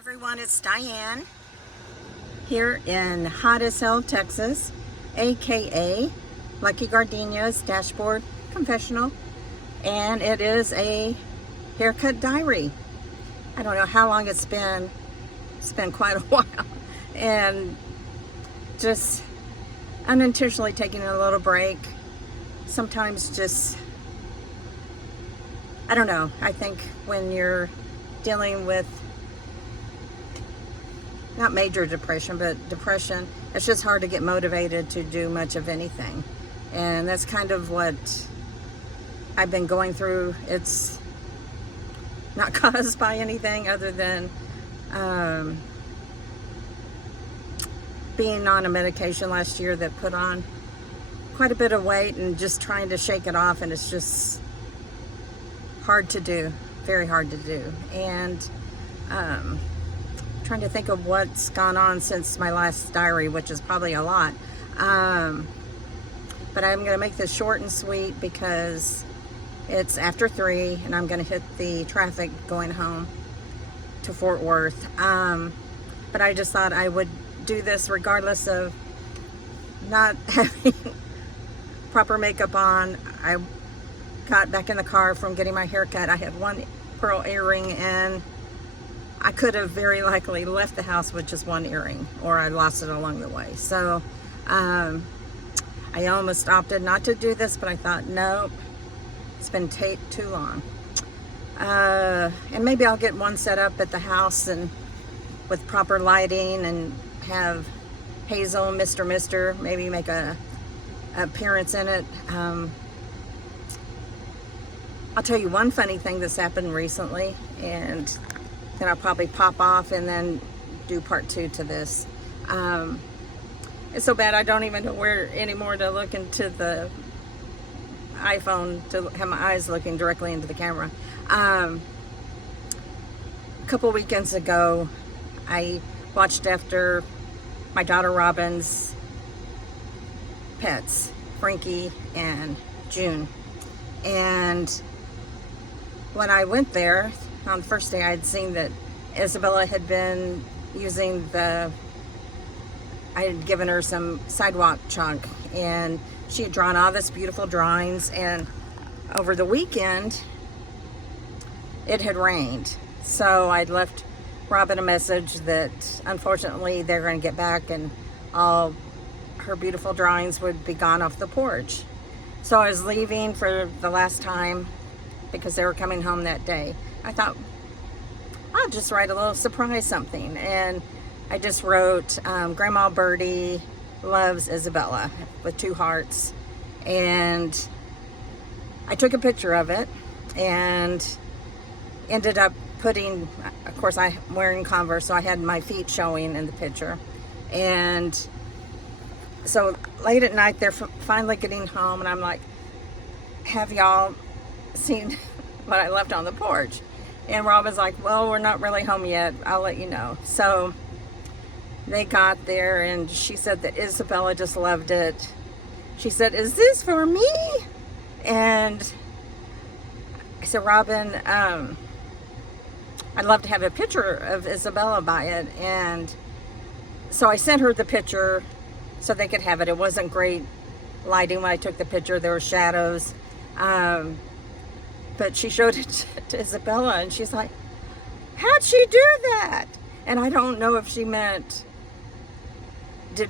Everyone, it's Diane here in hot as hell, Texas, aka Lucky Gardenia's Dashboard Confessional, and it is a haircut diary. I don't know how long it's been. It's been quite a while, and just unintentionally taking a little break. Sometimes just, I don't know, I think when you're dealing with not major depression, but depression, it's just hard to get motivated to do much of anything. And that's kind of what I've been going through. It's not caused by anything other than being on a medication last year that put on quite a bit of weight and just trying to shake it off. And it's just hard to do, very hard to do. And trying to think of what's gone on since my last diary, which is probably a lot. But I'm going to make this short and sweet because it's after 3 and I'm going to hit the traffic going home to Fort Worth. But I just thought I would do this regardless of not having proper makeup on. I got back in the car from getting my hair cut. I had one pearl earring in. I could have very likely left the house with just one earring, or I lost it along the way. So I almost opted not to do this, but I thought, nope, it's been too long. And maybe I'll get one set up at the house and with proper lighting, and have Hazel, Mr. maybe make a appearance in it. I'll tell you one funny thing that's happened recently, and then I'll probably pop off and then do part 2 to this. It's so bad I don't even know where anymore to look into the iPhone to have my eyes looking directly into the camera. A couple weekends ago, I watched after my daughter Robin's pets, Frankie and June. And when I went there, on the first day, I had seen that Isabella had been using I had given her some sidewalk chalk, and she had drawn all this beautiful drawings, and over the weekend, it had rained. So I'd left Robin a message that unfortunately they're going to get back and all her beautiful drawings would be gone off the porch. So I was leaving for the last time because they were coming home that day. I thought, I'll just write a little surprise something. And I just wrote, Grandma Birdie loves Isabella, with 2 hearts. And I took a picture of it and ended up putting, of course I'm wearing Converse, so I had my feet showing in the picture. And so late at night, they're finally getting home, and I'm like, have y'all seen what I left on the porch? And Robin's like, well, we're not really home yet, I'll let you know. So they got there, and she said that Isabella just loved it. She said, is this for me? And I said, Robin, I'd love to have a picture of Isabella by it. And so I sent her the picture so they could have it. It wasn't great lighting when I took the picture. There were shadows. But she showed it to Isabella, and she's like, how'd she do that? And I don't know if she meant, did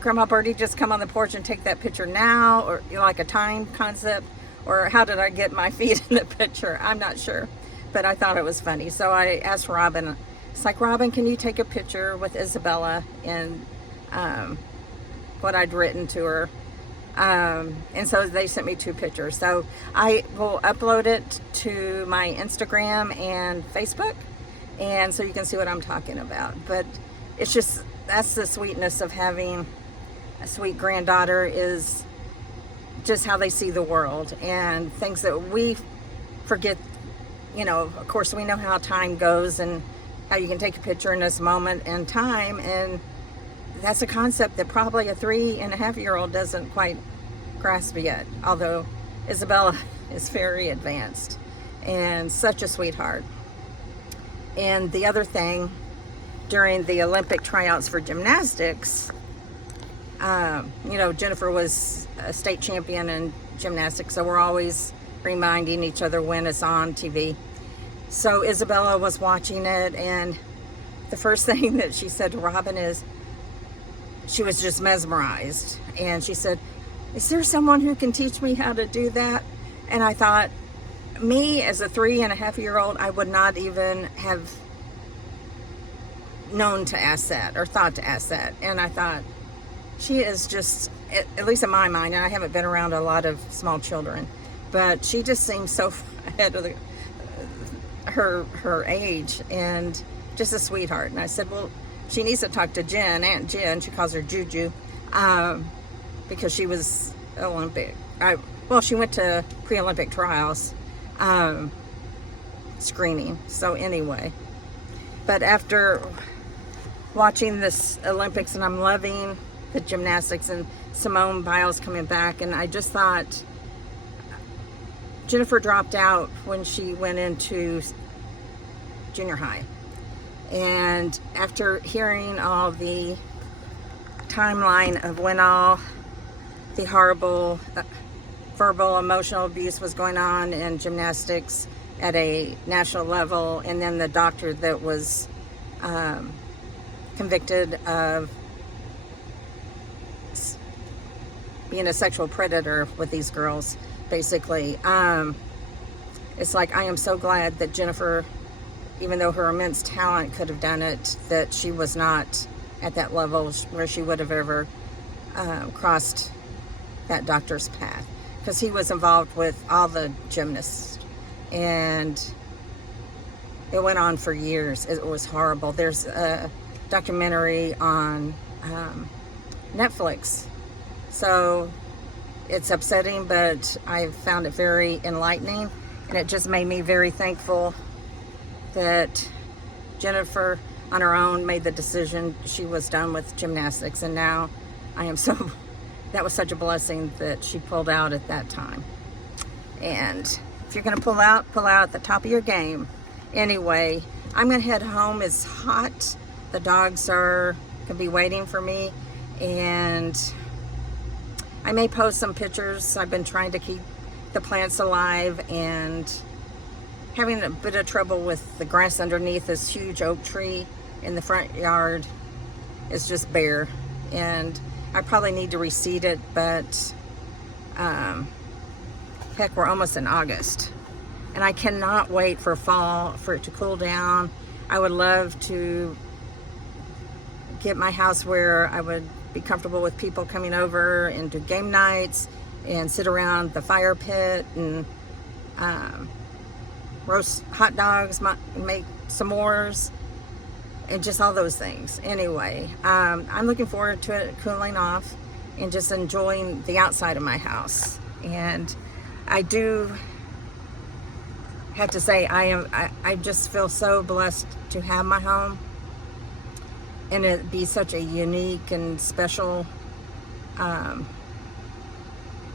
Grandma Birdie just come on the porch and take that picture now, or like a time concept, or how did I get my feet in the picture? I'm not sure, but I thought it was funny. So I asked Robin, it's like, Robin, can you take a picture with Isabella and what I'd written to her? And so they sent me 2 pictures. So I will upload it to my Instagram and Facebook, and so you can see what I'm talking about. But it's just, that's the sweetness of having a sweet granddaughter, is just how they see the world and things that we forget. You know, of course, we know how time goes and how you can take a picture in this moment in time, and that's a concept that probably a 3.5-year-old doesn't quite grasp yet, although Isabella is very advanced and such a sweetheart. And the other thing during the Olympic tryouts for gymnastics, Jennifer was a state champion in gymnastics, so we're always reminding each other when it's on TV. So Isabella was watching it, and the first thing that she said to Robin is she was just mesmerized. And she said, "Is there someone who can teach me how to do that?" And I thought, me as a 3.5-year-old, I would not even have known to ask that or thought to ask that. And I thought, she is just, at least in my mind, and I haven't been around a lot of small children, but she just seems so ahead of her age, and just a sweetheart. And I said, well, she needs to talk to Jen, Aunt Jen. She calls her Juju, because she was Olympic. She went to pre-Olympic trials, screening. So anyway, but after watching this Olympics, and I'm loving the gymnastics, and Simone Biles coming back, and I just thought Jennifer dropped out when she went into junior high. And after hearing all the timeline of when all the horrible verbal, emotional abuse was going on in gymnastics at a national level, and then the doctor that was convicted of being a sexual predator with these girls, basically. It's like, I am so glad that Jennifer, even though her immense talent could have done it, that she was not at that level where she would have ever crossed that doctor's path, because he was involved with all the gymnasts, and it went on for years. It was horrible. There's a documentary on Netflix, so it's upsetting, but I found it very enlightening, and it just made me very thankful that Jennifer on her own made the decision. She was done with gymnastics, and now I am so, that was such a blessing that she pulled out at that time. And if you're gonna pull out at the top of your game. Anyway, I'm gonna head home. It's hot. The dogs are gonna be waiting for me, and I may post some pictures. I've been trying to keep the plants alive, and having a bit of trouble with the grass underneath this huge oak tree in the front yard. Is just bare, and I probably need to reseed it, but heck, we're almost in August, and I cannot wait for fall, for it to cool down. I would love to get my house where I would be comfortable with people coming over and do game nights and sit around the fire pit and roast hot dogs, make s'mores, and just all those things. Anyway, I'm looking forward to it cooling off and just enjoying the outside of my house. And I do have to say, I just feel so blessed to have my home, and it be such a unique and special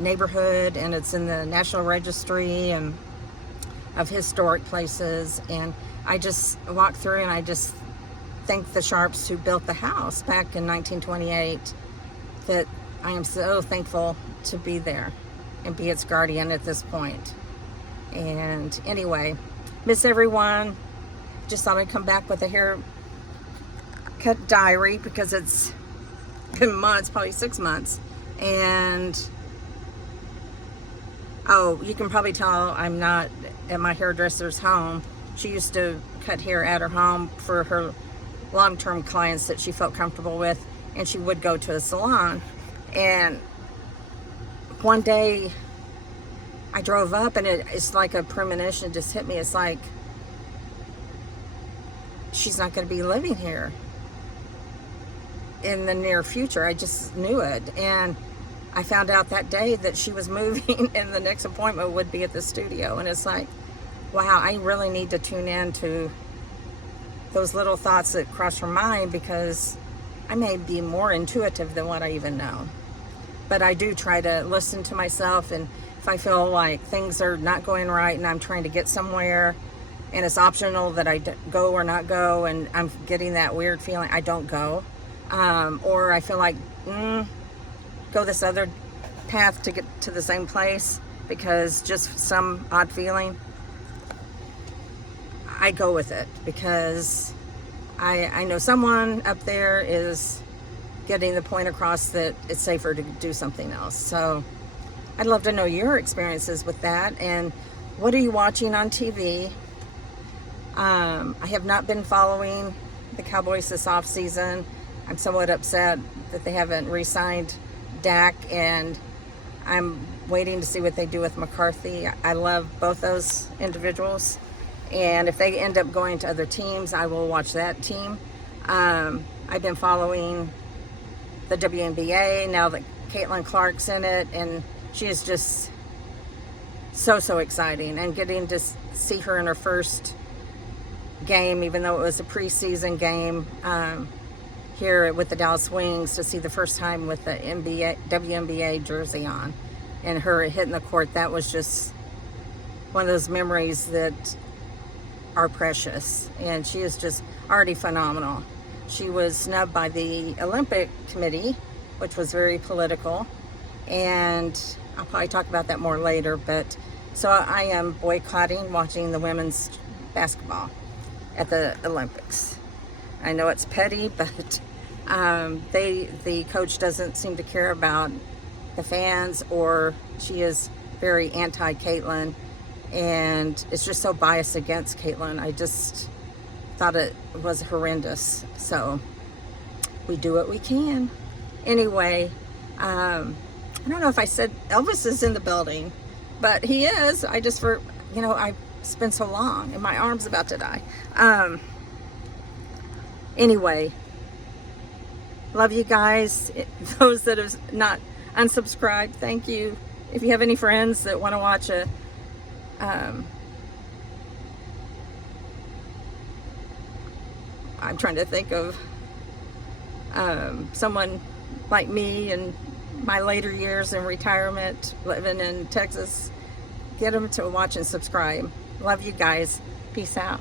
neighborhood, and it's in the National Registry and of Historic Places. And I just walk through, and I just thank the Sharps who built the house back in 1928, that I am so thankful to be there and be its guardian at this point. And anyway, miss everyone. Just thought I'd come back with a haircut diary, because it's been months, probably 6 months. And oh, you can probably tell I'm not at my hairdresser's home. She used to cut hair at her home for her long-term clients that she felt comfortable with, and she would go to a salon. And one day I drove up, and it's like a premonition just hit me. It's like, she's not going to be living here in the near future. I just knew it. And I found out that day that she was moving, and the next appointment would be at the studio. And it's like, wow, I really need to tune in to those little thoughts that cross your mind, because I may be more intuitive than what I even know. But I do try to listen to myself, and if I feel like things are not going right and I'm trying to get somewhere, and it's optional that I go or not go, and I'm getting that weird feeling I don't go, or I feel like go this other path to get to the same place because just some odd feeling, I go with it because I know someone up there is getting the point across that it's safer to do something else. So I'd love to know your experiences with that, and what are you watching on TV? I have not been following the Cowboys this off season. I'm somewhat upset that they haven't re-signed Dak, and I'm waiting to see what they do with McCarthy. I love both those individuals, and if they end up going to other teams, I will watch that team. I've been following the WNBA now that Caitlin Clark's in it, and she is just so exciting, and getting to see her in her first game, even though it was a preseason game, here with the Dallas Wings, to see the first time with the WNBA jersey on and her hitting the court. That was just one of those memories that are precious, and she is just already phenomenal. She was snubbed by the Olympic Committee, which was very political, and I'll probably talk about that more later, but so I am boycotting watching the women's basketball at the Olympics. I know it's petty, but the coach doesn't seem to care about the fans, or she is very anti-Caitlin, and it's just so biased against Caitlin. I just thought it was horrendous. So we do what we can. Anyway, I don't know if I said Elvis is in the building, but he is. I it's been so long and my arm's about to die. Anyway, love you guys. Those that have not unsubscribed, thank you. If you have any friends that want to watch I'm trying to think of someone like me in my later years in retirement, living in Texas, get them to watch and subscribe. Love you guys. Peace out.